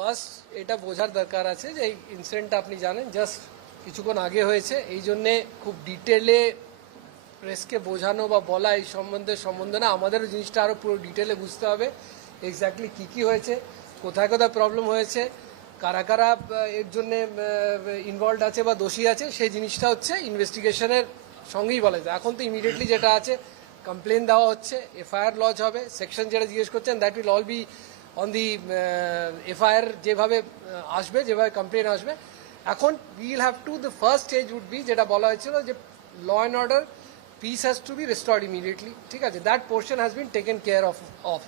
First এটা বোঝার দরকার আছে যে এই ইনসিডেন্টটা আপনি জানেন জাস্ট কিছুক্ষণ আগে হয়েছে, এই জন্যে খুব ডিটেলে প্রেসকে বোঝানো বা বলা এই সম্বন্ধে না, আমাদেরও জিনিসটা আরও পুরো ডিটেলে বুঝতে হবে এক্স্যাক্টলি কী হয়েছে, কোথায় কোথায় প্রবলেম হয়েছে, কারা কারা এর জন্যে ইনভলভ আছে বা দোষী আছে, সেই জিনিসটা হচ্ছে ইনভেস্টিগেশনের সঙ্গেই বলা যায়। এখন তো ইমিডিয়েটলি যেটা আছে কমপ্লেন দেওয়া হচ্ছে, এফআইআর লজ হবে, সেকশন যেটা জিজ্ঞেস করছেন that will all be on the FIR যেভাবে আসবে, যেভাবে কমপ্লেন আসবে। এখন will have to the first stage would be যেটা বলা হয়েছিল যে law and order peace has to be restored immediately, ঠিক আছে, that portion has been taken care of.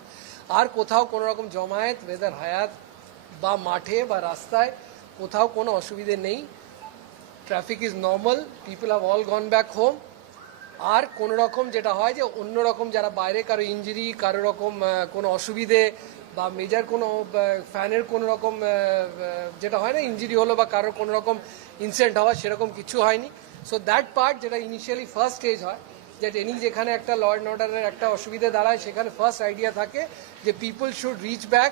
আর কোথাও কোনো রকম জমায়েত ওয়েদার হায়াত বা মাঠে বা রাস্তায় কোথাও কোনো অসুবিধে নেই, traffic is normal, people have all gone back home. আর কোনো রকম যেটা হয় যে অন্য রকম যারা বাইরে কারো ইঞ্জুরি, কারো রকম কোনো অসুবিধে বা মেজর কোনো ফ্যানের কোনো রকম যেটা হয় না ইঞ্জুরি হলো বা কারোর কোনো রকম ইনসিডেন্ট হওয়া, সেরকম কিছু হয়নি। সো দ্যাট পার্ট যেটা ইনিশিয়ালি ফার্স্ট স্টেজ হয় যে এনি যেখানে একটা ল অ্যান্ড অর্ডারের একটা অসুবিধা দাঁড়ায় সেখানে ফার্স্ট আইডিয়া থাকে যে people should reach back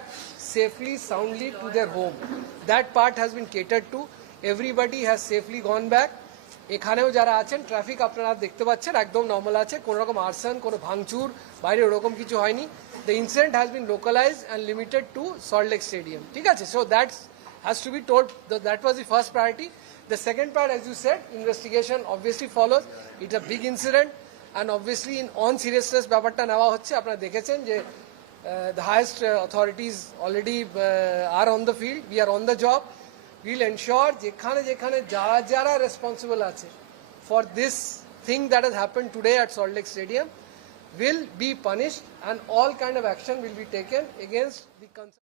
safely soundly to their home. That part has been catered to, everybody has safely gone back. এখানেও যারা আছেন ট্রাফিক আপনারা দেখতে পাচ্ছেন একদম নর্মাল আছে, কোনো রকম আর্সন, কোনো ভাঙচুর বাইরে ওরকম কিছু হয়নি। The incident has been localise and limited to Salt Lake stadium, ঠিক আছে। So that's has to be told, that was the first priority. The second part, as you said, investigation obviously follows. It's a big incident and obviously in on seriousness ব্যাপারটা নেওয়া হচ্ছে। আপনারা দেখেছেন যে the highest authorities already are on the field, we are on the job. We'll ensure যেখানে যেখানে যারা যারা রেসপন্সিবল আছে for this thing that has happened today at Salt Lake Stadium will be punished and all kind of action will be taken against the concerned